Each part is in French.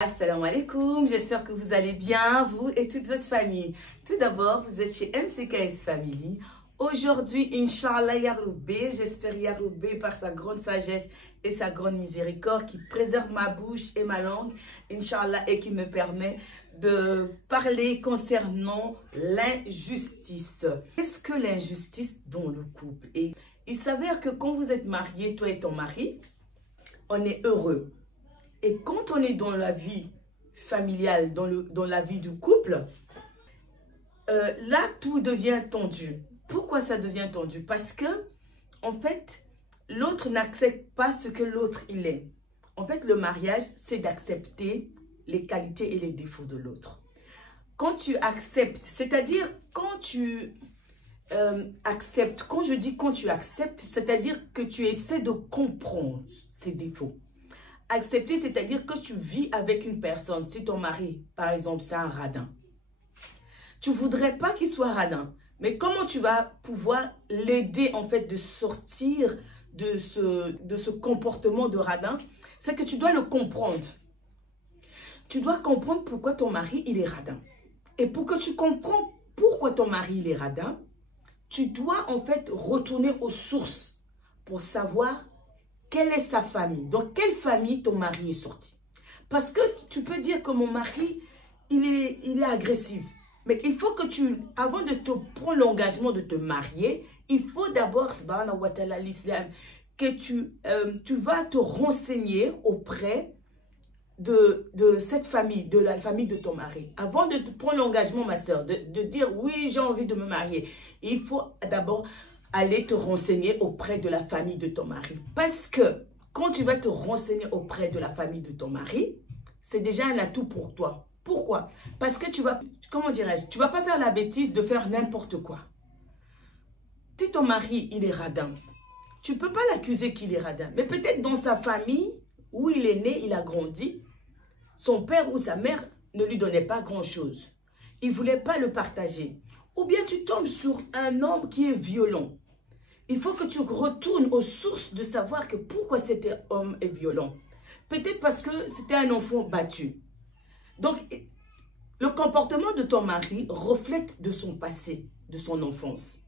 Assalamu alaikum, j'espère que vous allez bien, vous et toute votre famille. Tout d'abord, vous êtes chez MCKS Family. Aujourd'hui, Inch'Allah Yaroubé, j'espère Yaroubé par sa grande sagesse et sa grande miséricorde qui préserve ma bouche et ma langue, Inch'Allah, et qui me permet de parler concernant l'injustice. Qu'est-ce que l'injustice dans le couple? Et il s'avère que quand vous êtes mariés, toi et ton mari, on est heureux. Et quand on est dans la vie familiale, dans la vie du couple, là, tout devient tendu. Pourquoi ça devient tendu? Parce que, en fait, l'autre n'accepte pas ce que l'autre il est. En fait, le mariage, c'est d'accepter les qualités et les défauts de l'autre. Quand tu acceptes, c'est-à-dire quand tu acceptes, quand je dis quand tu acceptes, c'est-à-dire que tu essaies de comprendre ses défauts. Accepter, c'est-à-dire que tu vis avec une personne. Si ton mari, par exemple, c'est un radin, tu ne voudrais pas qu'il soit radin. Mais comment tu vas pouvoir l'aider, en fait, de sortir de ce comportement de radin? C'est que tu dois le comprendre. Tu dois comprendre pourquoi ton mari, il est radin. Et pour que tu comprends pourquoi ton mari, il est radin, tu dois, en fait, retourner aux sources pour savoir quelle est sa famille? Dans quelle famille ton mari est sorti? Parce que tu peux dire que mon mari, il est agressif. Mais il faut que avant de te prendre l'engagement de te marier, il faut d'abord, subhanahu wa ta'ala, l'islam, que tu vas te renseigner auprès de cette famille, de la famille de ton mari. Avant de te prendre l'engagement, ma soeur, de dire oui, j'ai envie de me marier, il faut d'abord aller te renseigner auprès de la famille de ton mari. Parce que quand tu vas te renseigner auprès de la famille de ton mari, c'est déjà un atout pour toi. Pourquoi? Parce que tu vas, comment dirais-je, tu vas pas faire la bêtise de faire n'importe quoi. Si ton mari, il est radin, tu peux pas l'accuser qu'il est radin. Mais peut-être dans sa famille, où il est né, il a grandi, son père ou sa mère ne lui donnait pas grand-chose. Il voulait pas le partager. Ou bien tu tombes sur un homme qui est violent. Il faut que tu retournes aux sources de savoir que pourquoi cet homme est violent. Peut-être parce que c'était un enfant battu. Donc, le comportement de ton mari reflète de son passé, de son enfance.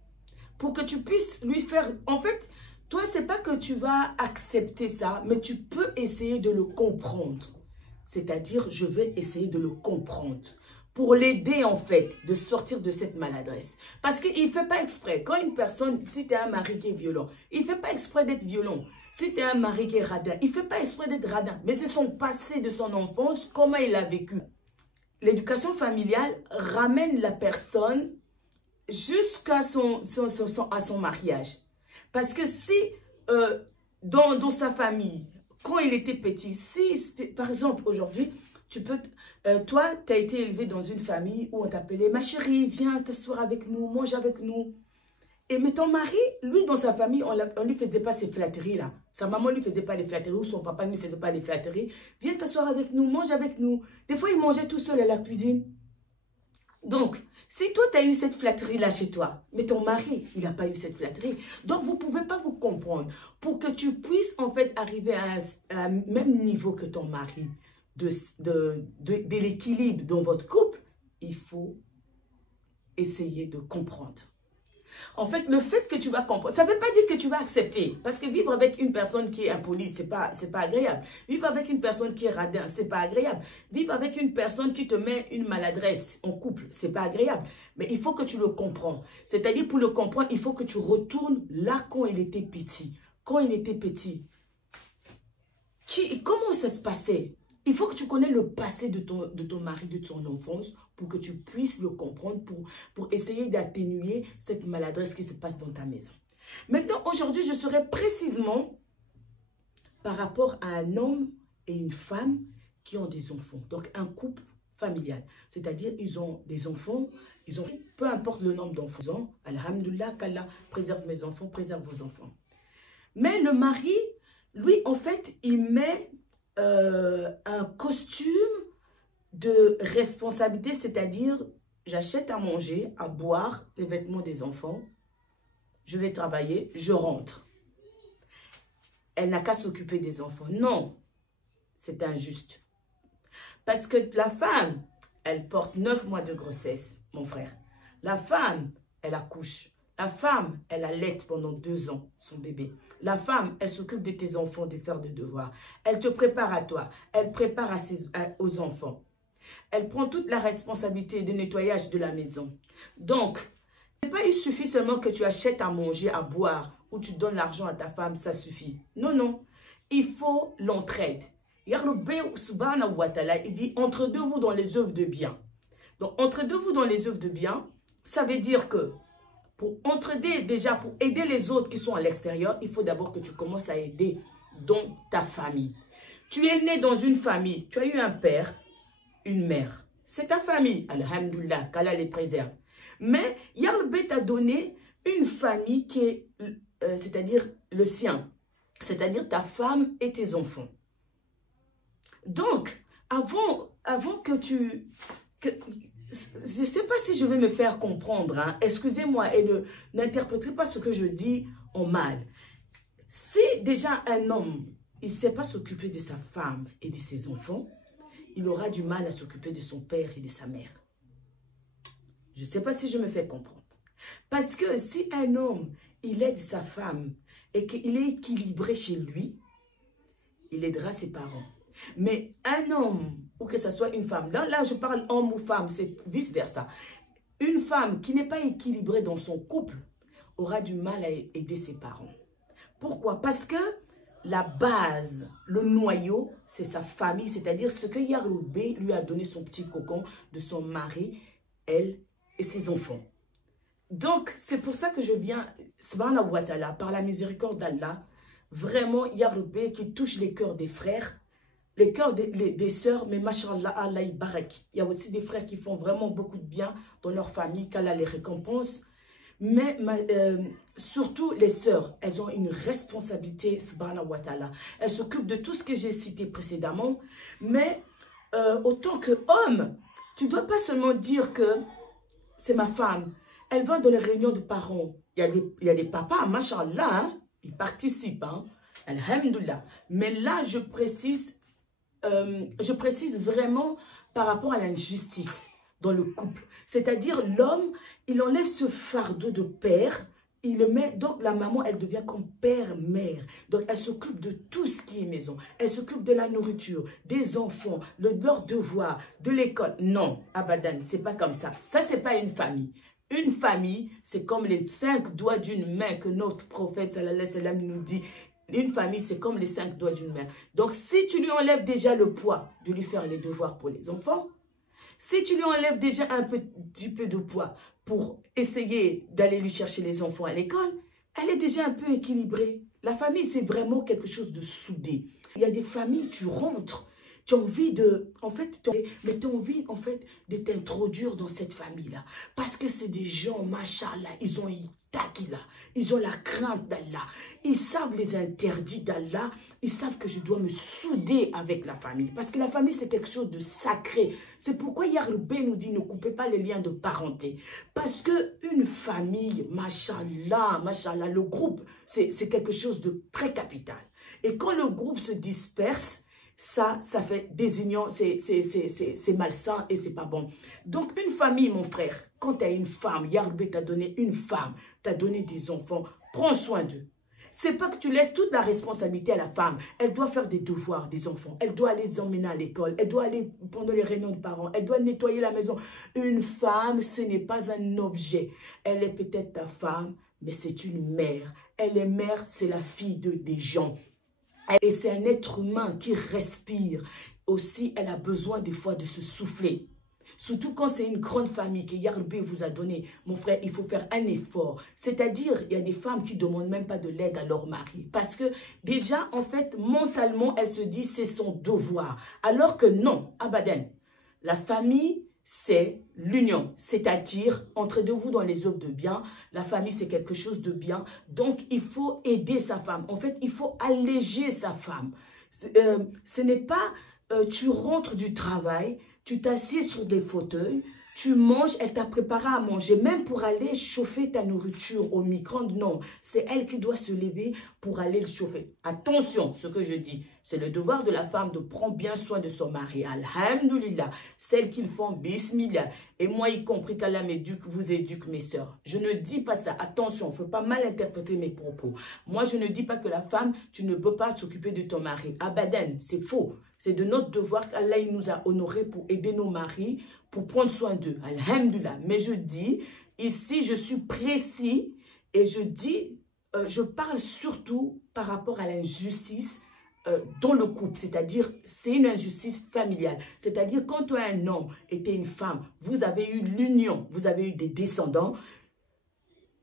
Pour que tu puisses lui faire... En fait, toi, c'est pas que tu vas accepter ça, mais tu peux essayer de le comprendre. C'est-à-dire, je vais essayer de le comprendre. Pour l'aider, en fait, de sortir de cette maladresse. Parce qu'il ne fait pas exprès. Quand une personne, si tu es un mari qui est violent, il ne fait pas exprès d'être violent. Si tu es un mari qui est radin, il ne fait pas exprès d'être radin. Mais c'est son passé de son enfance, comment il a vécu. L'éducation familiale ramène la personne jusqu'à son mariage. Parce que si, dans sa famille, quand il était petit, si, par exemple, aujourd'hui, toi, tu as été élevé dans une famille où on t'appelait « Ma chérie, viens t'asseoir avec nous, mange avec nous ». Mais ton mari, lui, dans sa famille, on ne lui faisait pas ces flatteries-là. Sa maman ne lui faisait pas les flatteries ou son papa ne lui faisait pas les flatteries. « Viens t'asseoir avec nous, mange avec nous ». Des fois, il mangeait tout seul à la cuisine. Donc, si toi, tu as eu cette flatterie-là chez toi, mais ton mari, il n'a pas eu cette flatterie. Donc, vous ne pouvez pas vous comprendre. Pour que tu puisses, en fait, arriver à un même niveau que ton mari, de l'équilibre dans votre couple, il faut essayer de comprendre. En fait, le fait que tu vas comprendre, ça ne veut pas dire que tu vas accepter. Parce que vivre avec une personne qui est impolie, ce n'est pas agréable. Vivre avec une personne qui est radin, ce n'est pas agréable. Vivre avec une personne qui te met une maladresse en couple, ce n'est pas agréable. Mais il faut que tu le comprends. C'est-à-dire, pour le comprendre, il faut que tu retournes là quand il était petit. Quand il était petit, comment ça se passait? Il faut que tu connais le passé de ton mari, de son enfance, pour que tu puisses le comprendre, pour essayer d'atténuer cette maladresse qui se passe dans ta maison. Maintenant, aujourd'hui, je serai précisément par rapport à un homme et une femme qui ont des enfants. Donc, un couple familial. C'est-à-dire, ils ont des enfants, peu importe le nombre d'enfants, alhamdoulilah, qu'Allah préserve mes enfants, préserve vos enfants. Mais le mari, lui, en fait, il met un costume de responsabilité, c'est-à-dire j'achète à manger, à boire, les vêtements des enfants, je vais travailler, je rentre. Elle n'a qu'à s'occuper des enfants. Non, c'est injuste. Parce que la femme, elle porte 9 mois de grossesse, mon frère. La femme, elle accouche. La femme, elle allaite pendant 2 ans son bébé. La femme, elle s'occupe de tes enfants, de faire des devoirs. Elle te prépare à toi. Elle prépare aux enfants. Elle prend toute la responsabilité du nettoyage de la maison. Donc, il suffit seulement que tu achètes à manger, à boire, ou tu donnes l'argent à ta femme, ça suffit. Non, non. Il faut l'entraide. Yahweh subhanahu wa ta'ala, il dit, entre-deux-vous dans les œuvres de bien. Donc, entre-deux-vous dans les œuvres de bien, ça veut dire que pour entraider, déjà, pour aider les autres qui sont à l'extérieur, il faut d'abord que tu commences à aider dans ta famille. Tu es né dans une famille, tu as eu un père, une mère. C'est ta famille, alhamdoulilah, qu'Allah les préserve. Mais Yahweh t'a donné une famille qui est, c'est-à-dire le sien, c'est-à-dire ta femme et tes enfants. Donc, avant que tu... je ne sais pas si je vais me faire comprendre, hein. Excusez-moi et n'interprétez pas ce que je dis en mal. Si déjà un homme, il ne sait pas s'occuper de sa femme et de ses enfants, il aura du mal à s'occuper de son père et de sa mère. Je ne sais pas si je me fais comprendre. Parce que si un homme, il aide sa femme et qu'il est équilibré chez lui, il aidera ses parents. Mais un homme, ou que ce soit une femme, là je parle homme ou femme, c'est vice-versa. Une femme qui n'est pas équilibrée dans son couple aura du mal à aider ses parents. Pourquoi? Parce que la base, le noyau, c'est sa famille, c'est-à-dire ce que Yahweh lui a donné son petit cocon de son mari, elle et ses enfants. Donc, c'est pour ça que je viens, subhanahu wa ta'ala, par la miséricorde d'Allah, vraiment Yahweh qui touche les cœurs des frères, les cœurs des sœurs, mais mashallah, Allah y barak. Il y a aussi des frères qui font vraiment beaucoup de bien dans leur famille, qu'Allah les récompense. Mais surtout les sœurs, elles ont une responsabilité, subhanahu wa ta'ala. Elles s'occupent de tout ce que j'ai cité précédemment. Mais autant qu'homme, tu ne dois pas seulement dire que c'est ma femme. Elle va dans les réunions de parents. Il y a des papas, mashallah, hein, ils participent. Hein, alhamdoulilah. Mais là, je précise vraiment par rapport à l'injustice dans le couple. C'est-à-dire l'homme, il enlève ce fardeau de père, il le met, donc la maman, elle devient comme père-mère. Donc elle s'occupe de tout ce qui est maison. Elle s'occupe de la nourriture, des enfants, de leurs devoirs, de l'école. Non, abadan, c'est pas comme ça. Ça, c'est pas une famille. Une famille, c'est comme les 5 doigts d'une main que notre prophète sallallahu alayhi wa sallam nous dit. Une famille, c'est comme les 5 doigts d'une main. Donc, si tu lui enlèves déjà le poids de lui faire les devoirs pour les enfants, si tu lui enlèves déjà un petit peu de poids pour essayer d'aller lui chercher les enfants à l'école, elle est déjà un peu équilibrée. La famille, c'est vraiment quelque chose de soudé. Il y a des familles, tu rentres, tu as envie de, mais tu as envie, de t'introduire dans cette famille-là. Parce que c'est des gens, machallah, ils ont ils ont la crainte d'Allah. Ils savent les interdits d'Allah. Ils savent que je dois me souder avec la famille. Parce que la famille, c'est quelque chose de sacré. C'est pourquoi Yahweh nous dit, ne coupez pas les liens de parenté. Parce qu'une famille, machallah, le groupe, c'est quelque chose de très capital. Et quand le groupe se disperse, ça fait désignant, c'est malsain et c'est pas bon. Donc, une famille, mon frère, quand tu as une femme, Yahweh t'a donné une femme, t'a donné des enfants, prends soin d'eux. C'est pas que tu laisses toute la responsabilité à la femme. Elle doit faire des devoirs des enfants. Elle doit les emmener à l'école. Elle doit aller pendant les réunions de parents. Elle doit nettoyer la maison. Une femme, ce n'est pas un objet. Elle est peut-être ta femme, mais c'est une mère. Elle est mère, c'est la fille des gens. Et c'est un être humain qui respire. Aussi, elle a besoin des fois de se souffler. Surtout quand c'est une grande famille que Yahweh vous a donné. Mon frère, il faut faire un effort. C'est-à-dire, il y a des femmes qui ne demandent même pas de l'aide à leur mari. Parce que déjà, mentalement, elles se disent c'est son devoir. Alors que non, abadan. La famille, c'est l'union. C'est-à-dire, entre deux vous dans les œuvres de bien. La famille, c'est quelque chose de bien. Donc, il faut aider sa femme. Il faut alléger sa femme. Ce n'est pas, tu rentres du travail, tu t'assieds sur des fauteuils, Tu manges, elle t'a préparé à manger. Même pour aller chauffer ta nourriture au micro-ondes, non. C'est elle qui doit se lever pour aller le chauffer. Attention, ce que je dis, c'est le devoir de la femme de prendre bien soin de son mari. Alhamdulillah. Celles qui le font, bismillah. Et moi, y compris qu'Allah m'éduque, vous éduque, mes sœurs. Je ne dis pas ça. Attention, il ne faut pas mal interpréter mes propos. Moi, je ne dis pas que la femme, tu ne peux pas s'occuper de ton mari. Abadan, c'est faux. C'est de notre devoir qu'Allah nous a honorés pour aider nos maris, pour prendre soin d'eux. Alhamdulillah. Mais je dis, ici, je suis précis et je dis, je parle surtout par rapport à l'injustice dans le couple. C'est-à-dire, c'est une injustice familiale. C'est-à-dire, quand tu es un homme et tu es une femme, vous avez eu l'union, vous avez eu des descendants.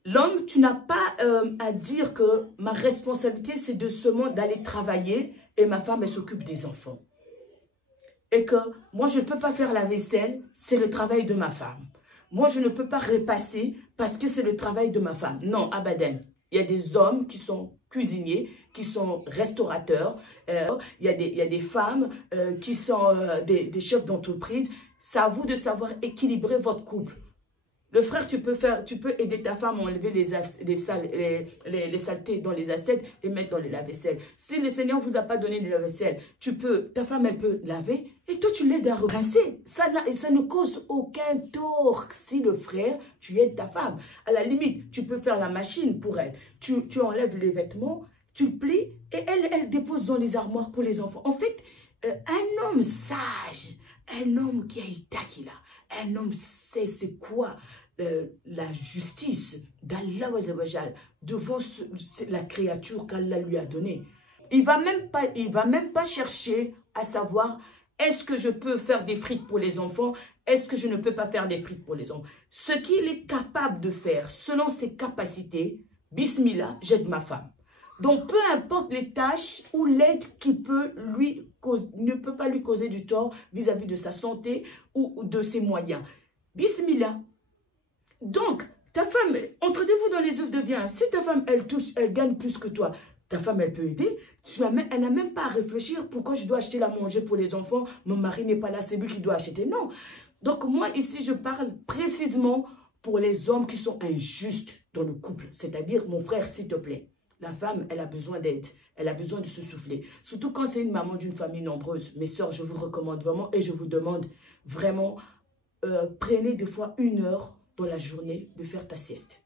L'homme, tu n'as pas à dire que ma responsabilité, c'est de seulement d'aller travailler et ma femme, elle s'occupe des enfants. Et que moi, je ne peux pas faire la vaisselle, c'est le travail de ma femme. Moi, je ne peux pas repasser parce que c'est le travail de ma femme. Non, abadan. Il y a des hommes qui sont cuisiniers, qui sont restaurateurs. Il y a des femmes qui sont des chefs d'entreprise. C'est à vous de savoir équilibrer votre couple. Le frère, tu peux aider ta femme à enlever les saletés dans les assiettes et mettre dans le lave-vaisselle. Si le Seigneur ne vous a pas donné de lave-vaisselle, ta femme, elle peut laver et toi, tu l'aides à rincer. Ça ne cause aucun tort si le frère, tu aides ta femme. À la limite, tu peux faire la machine pour elle. Tu enlèves les vêtements, tu le plies et elle dépose dans les armoires pour les enfants. En fait, un homme sage, un homme qui a été un homme sait c'est quoi la justice d'Allah devant la créature qu'Allah lui a donnée. Il va même pas chercher à savoir est-ce que je peux faire des frites pour les enfants, est-ce que je ne peux pas faire des frites pour les enfants. Ce qu'il est capable de faire selon ses capacités, bismillah, j'aide ma femme. Donc, peu importe les tâches ou l'aide qui ne peut pas lui causer du tort vis-à-vis de sa santé ou de ses moyens. Bismillah. Donc, ta femme, entendez-vous dans les œuvres de bien. Si ta femme, elle gagne plus que toi, ta femme, elle peut aider. Elle n'a même pas à réfléchir pourquoi je dois acheter la manger pour les enfants. Mon mari n'est pas là, c'est lui qui doit acheter. Non. Donc, moi, ici, je parle précisément pour les hommes qui sont injustes dans le couple. C'est-à-dire, mon frère, s'il te plaît. La femme, elle a besoin d'aide. Elle a besoin de se souffler. Surtout quand c'est une maman d'une famille nombreuse. Mes soeurs, je vous recommande vraiment et je vous demande vraiment, prenez des fois 1 heure dans la journée de faire ta sieste.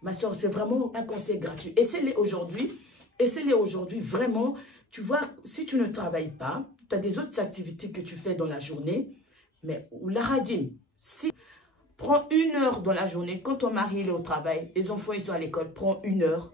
Ma soeur, c'est vraiment un conseil gratuit. Essaie-les aujourd'hui. Essaie-les aujourd'hui. Vraiment, tu vois, si tu ne travailles pas, tu as des autres activités que tu fais dans la journée. Mais, ou la radim, si prends 1 heure dans la journée, quand ton mari est au travail, les enfants ils sont à l'école, prends 1 heure.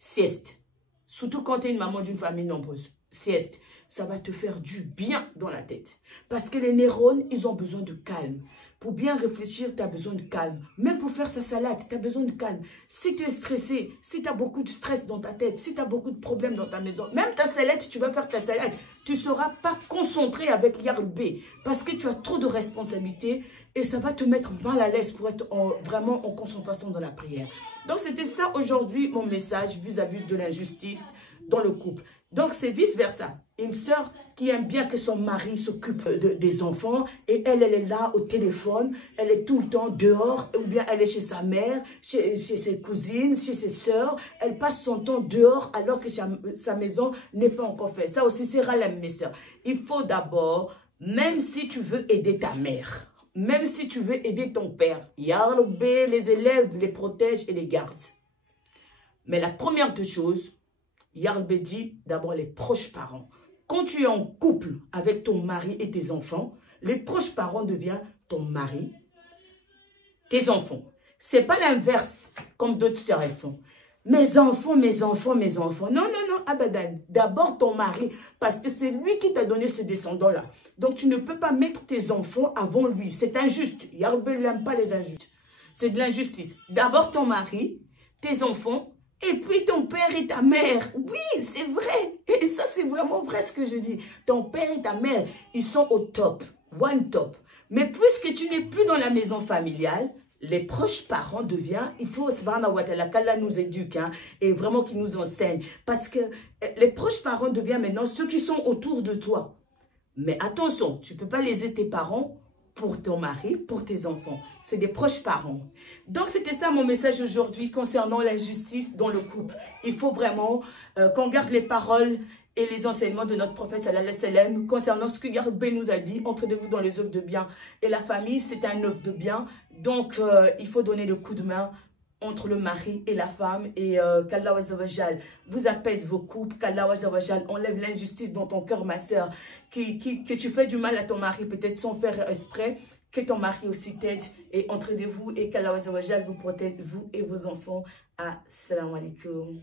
Sieste. Surtout quand tu es une maman d'une famille nombreuse. Sieste. Ça va te faire du bien dans la tête. Parce que les neurones, ils ont besoin de calme. Pour bien réfléchir, tu as besoin de calme. Même pour faire sa salade, tu as besoin de calme. Si tu es stressé, si tu as beaucoup de stress dans ta tête, si tu as beaucoup de problèmes dans ta maison, même ta salade, tu vas faire ta salade, tu ne seras pas concentré avec Yarbé parce que tu as trop de responsabilités et ça va te mettre mal à l'aise pour être vraiment en concentration dans la prière. Donc, c'était ça aujourd'hui mon message vis-à-vis de l'injustice dans le couple. Donc, c'est vice-versa. Une sœur qui aime bien que son mari s'occupe des enfants et elle est là au téléphone, elle est tout le temps dehors ou bien elle est chez sa mère, chez ses cousines, chez ses sœurs. Elle passe son temps dehors alors que sa maison n'est pas encore faite. Ça aussi, c'est ralem, mes sœurs. Il faut d'abord, même si tu veux aider ta mère, même si tu veux aider ton père, Yarbé les élève, les protège et les garde. Mais la première des choses, Yarbé dit d'abord les proches parents. Quand tu es en couple avec ton mari et tes enfants, les proches parents deviennent ton mari, tes enfants. Ce n'est pas l'inverse comme d'autres sœurs elles font. Mes enfants, mes enfants, mes enfants. Non, non, non, abadan. D'abord ton mari, parce que c'est lui qui t'a donné ce descendant-là. Donc tu ne peux pas mettre tes enfants avant lui. C'est injuste. Yarbé n'aime pas les injustes. C'est de l'injustice. D'abord ton mari, tes enfants, et puis ton père et ta mère. Oui, c'est vrai. Et ça, c'est vraiment vrai ce que je dis. Ton père et ta mère, ils sont au top. One top. Mais puisque tu n'es plus dans la maison familiale, les proches parents deviennent, il faut, qu'Allah nous éduque, hein, et vraiment qu'il nous enseigne. Parce que les proches parents deviennent maintenant ceux qui sont autour de toi. Mais attention, tu ne peux pas léser tes parents pour ton mari, pour tes enfants. C'est des proches parents. Donc, c'était ça mon message aujourd'hui concernant l'injustice dans le couple. Il faut vraiment qu'on garde les paroles et les enseignements de notre prophète sallallahu alayhi wa sallam concernant ce que Yahweh nous a dit. Entraidez-vous dans les œuvres de bien. Et la famille, c'est un œuvre de bien. Donc, il faut donner le coup de main entre le mari et la femme, et qu'Allah Azzawajal vous apaise vos couples, qu'Allah Azzawajal enlève l'injustice dans ton cœur, ma soeur, que tu fais du mal à ton mari, peut-être sans faire exprès, que ton mari aussi t'aide, et entraidez-vous, et qu'Allah Azzawajal vous protège, vous et vos enfants. Assalamu alaikum.